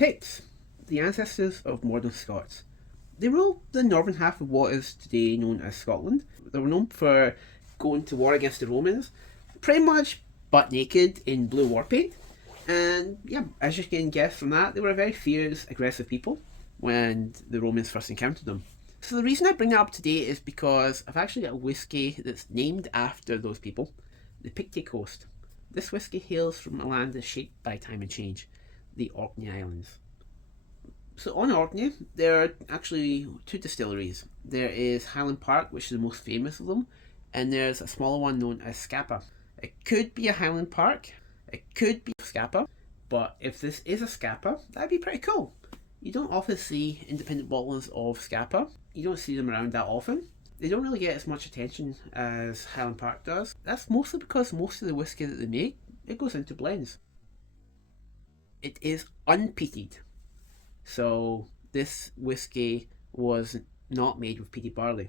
Picts, the ancestors of modern Scots. They ruled the northern half of what is today known as Scotland. They were known for going to war against the Romans, pretty much butt naked in blue war paint. And yeah, as you can guess from that, they were a very fierce, aggressive people when the Romans first encountered them. So the reason I bring that up today is because I've actually got a whiskey that's named after those people, the Picti Coast. This whiskey hails from a land that's shaped by time and change, the Orkney Islands. So on Orkney, there are actually two distilleries. There is Highland Park, which is the most famous of them, and there's a smaller one known as Scapa. It could be a Highland Park, it could be Scapa, but if this is a Scapa, that'd be pretty cool. You don't often see independent bottlers of Scapa. You don't see them around that often. They don't really get as much attention as Highland Park does. That's mostly because most of the whiskey that they make, it goes into blends. It is unpeated. So this whiskey was not made with peated barley.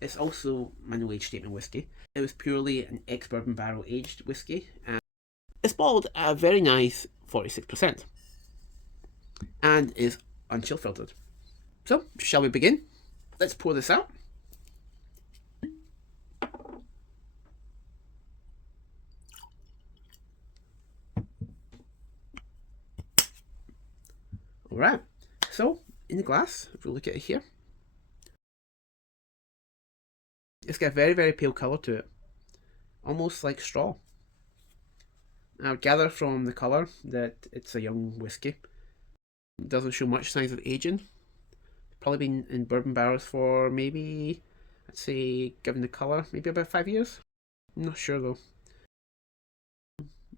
It's also manual age statement whiskey. It was purely an ex-bourbon barrel aged whiskey, and it's bottled at a very nice 46% and is unchill filtered. So, shall we begin? Let's pour this out. Alright, so in the glass, if we look at it here, it's got a very, very pale colour to it, almost like straw. I would gather from the colour that it's a young whiskey. It doesn't show much signs of aging. Probably been in bourbon barrels for maybe, I'd say, given the colour, maybe about 5 years. I'm not sure though.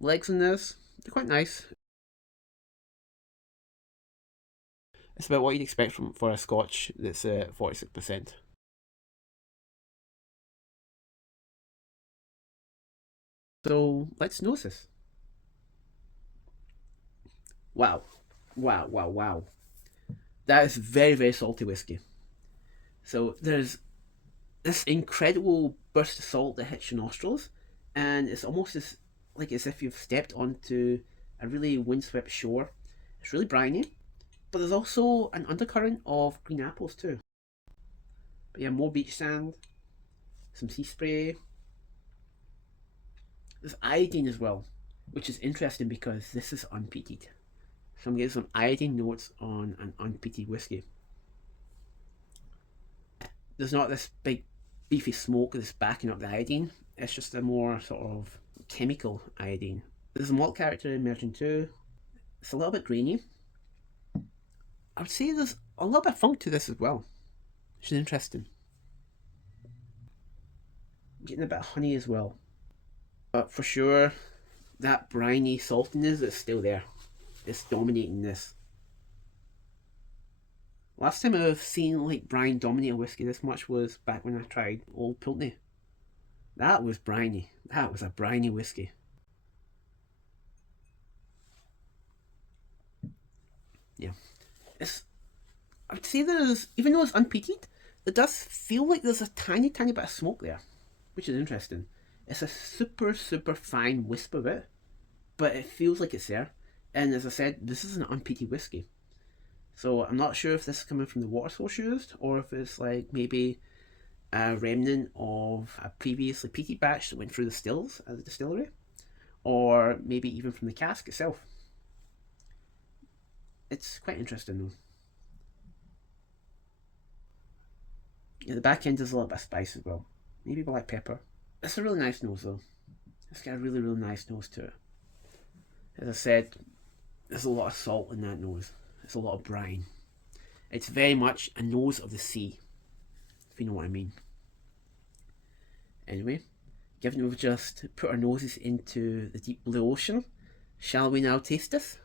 Legs in this, they're quite nice. It's about what you'd expect for a scotch that's 46%. So let's nose this. Wow. Wow, wow, wow. That is very, very salty whiskey. So there's this incredible burst of salt that hits your nostrils, and it's almost as if you've stepped onto a really windswept shore. It's really briny, but there's also an undercurrent of green apples too. But yeah, more beach sand, some sea spray. There's iodine as well, which is interesting because this is unpeated. So I'm getting some iodine notes on an unpeated whiskey. There's not this big beefy smoke that's backing up the iodine. It's just a more sort of chemical iodine. There's a malt character emerging too. It's a little bit grainy. I would say there's a little bit of funk to this as well, which is interesting. I'm getting a bit of honey as well. But for sure, that briny saltiness is still there. It's dominating this. Last time I've seen like brine dominate a whiskey this much was back when I tried Old Pulteney. That was briny. That was a briny whiskey. Yeah. I would say there's, even though it's unpeated, it does feel like there's a tiny, tiny bit of smoke there, which is interesting. It's a super, super fine wisp of it, but it feels like it's there. And as I said, this is an unpeated whiskey. So I'm not sure if this is coming from the water source used, or if it's like maybe a remnant of a previously peated batch that went through the stills at the distillery, or maybe even from the cask itself. It's quite interesting though. Yeah, the back end is a little bit of spice as well. Maybe black pepper. It's a really nice nose though. It's got a really, really nice nose to it. As I said, there's a lot of salt in that nose. There's a lot of brine. It's very much a nose of the sea, if you know what I mean. Anyway, given we've just put our noses into the deep blue ocean, shall we now taste this?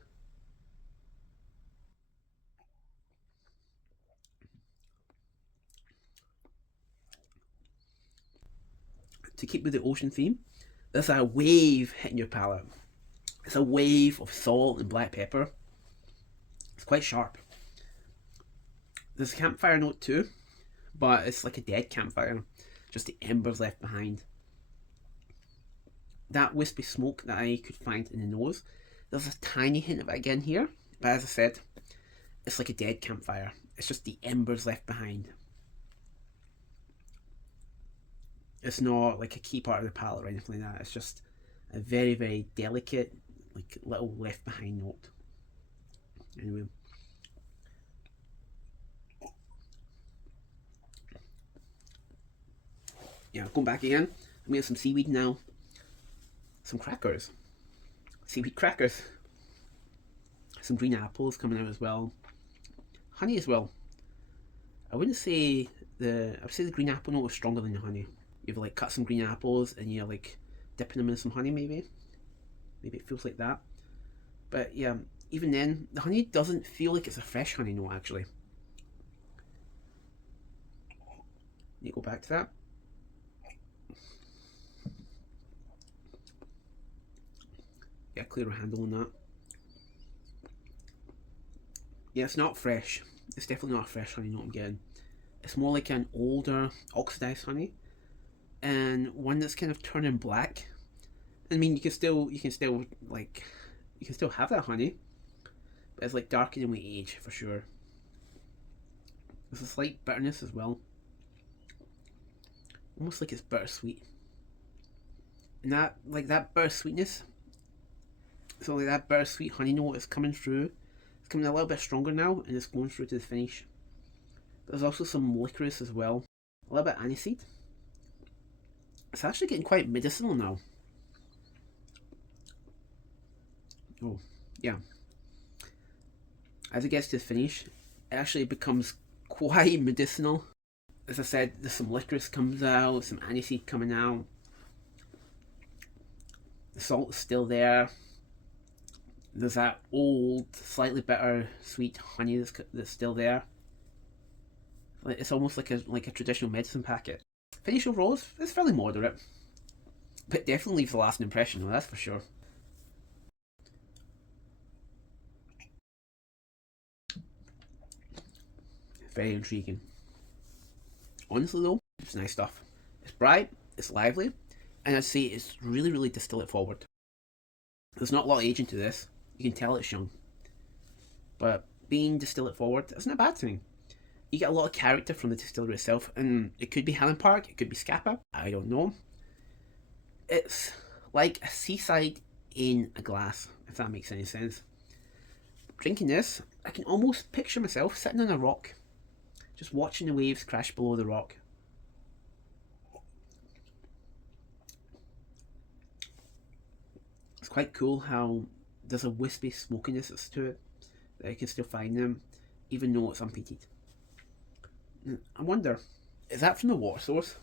To keep with the ocean theme, there's a wave hitting your palate. It's a wave of salt and black pepper. It's quite sharp. There's a campfire note too, but it's like a dead campfire, just the embers left behind. That wispy smoke that I could find in the nose, there's a tiny hint of it again here, but as I said, It's like a dead campfire. It's just the embers left behind. It's not like a key part of the palate or anything like that. It's just a very, very delicate, like little left behind note. Anyway. Yeah, going back again. I'm getting some seaweed now. Some crackers. Seaweed crackers. Some green apples coming out as well. Honey as well. I would say the green apple note is stronger than the honey. You've like cut some green apples and you're like dipping them in some honey maybe. Maybe it feels like that. But yeah, even then, the honey doesn't feel like it's a fresh honey note actually. You go back to that. Get a clearer handle on that. Yeah, it's not fresh. It's definitely not a fresh honey note I'm getting. It's more like an older oxidized honey, and one that's kind of turning black. I mean, you can still have that honey, but it's like darkening with age for sure. There's a slight bitterness as well, almost like it's bittersweet, and that bittersweetness. So like that bittersweet honey note is coming through. It's coming a little bit stronger now, and it's going through to the finish. There's also some licorice as well, a little bit aniseed. It's actually getting quite medicinal now. Oh, yeah. As it gets to the finish, it actually becomes quite medicinal. As I said, there's some licorice comes out, some aniseed coming out. The salt is still there. There's that old, slightly bitter, sweet honey that's still there. It's almost like a traditional medicine packet. Finish overall is fairly moderate, but definitely leaves a lasting impression though, that's for sure. Very intriguing. Honestly though, it's nice stuff. It's bright, it's lively, and I'd say it's really, really distillate forward. There's not a lot of aging to this. You can tell it's young. But being distillate forward isn't a bad thing. You get a lot of character from the distillery itself, and it could be Highland Park, it could be Scapa, I don't know. It's like a seaside in a glass, if that makes any sense. Drinking this, I can almost picture myself sitting on a rock, just watching the waves crash below the rock. It's quite cool how there's a wispy smokiness to it that you can still find them, even though it's unpeated. I wonder, is that from the water source?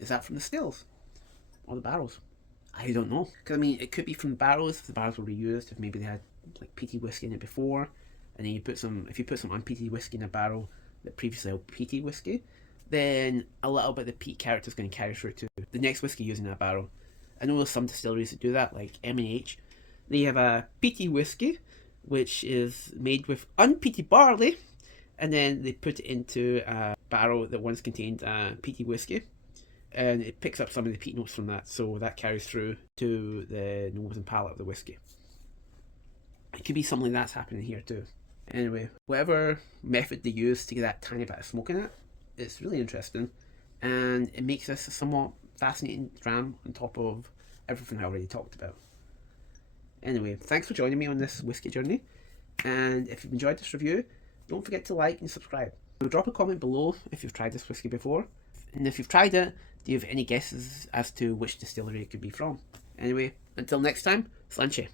Is that from the stills? Or the barrels? I don't know. Because I mean, it could be from the barrels if the barrels were reused, if maybe they had like peaty whiskey in it before, and then if you put some unpeated whiskey in a barrel that previously held peaty whiskey, then a little bit of the peat character is going to carry through to the next whiskey using that barrel. I know there's some distilleries that do that, like M&H. They have a peaty whiskey, which is made with unpeated barley, and then they put it into a barrel that once contained peaty whiskey, and it picks up some of the peat notes from that, so that carries through to the nose and palate of the whiskey. It could be something that's happening here too. Anyway, whatever method they use to get that tiny bit of smoke in it, it's really interesting, and it makes this a somewhat fascinating dram on top of everything I already talked about. Anyway, thanks for joining me on this whiskey journey, and if you've enjoyed this review, don't forget to like and subscribe. So drop a comment below if you've tried this whiskey before, and if you've tried it, do you have any guesses as to which distillery it could be from? Anyway, until next time, Sláinte.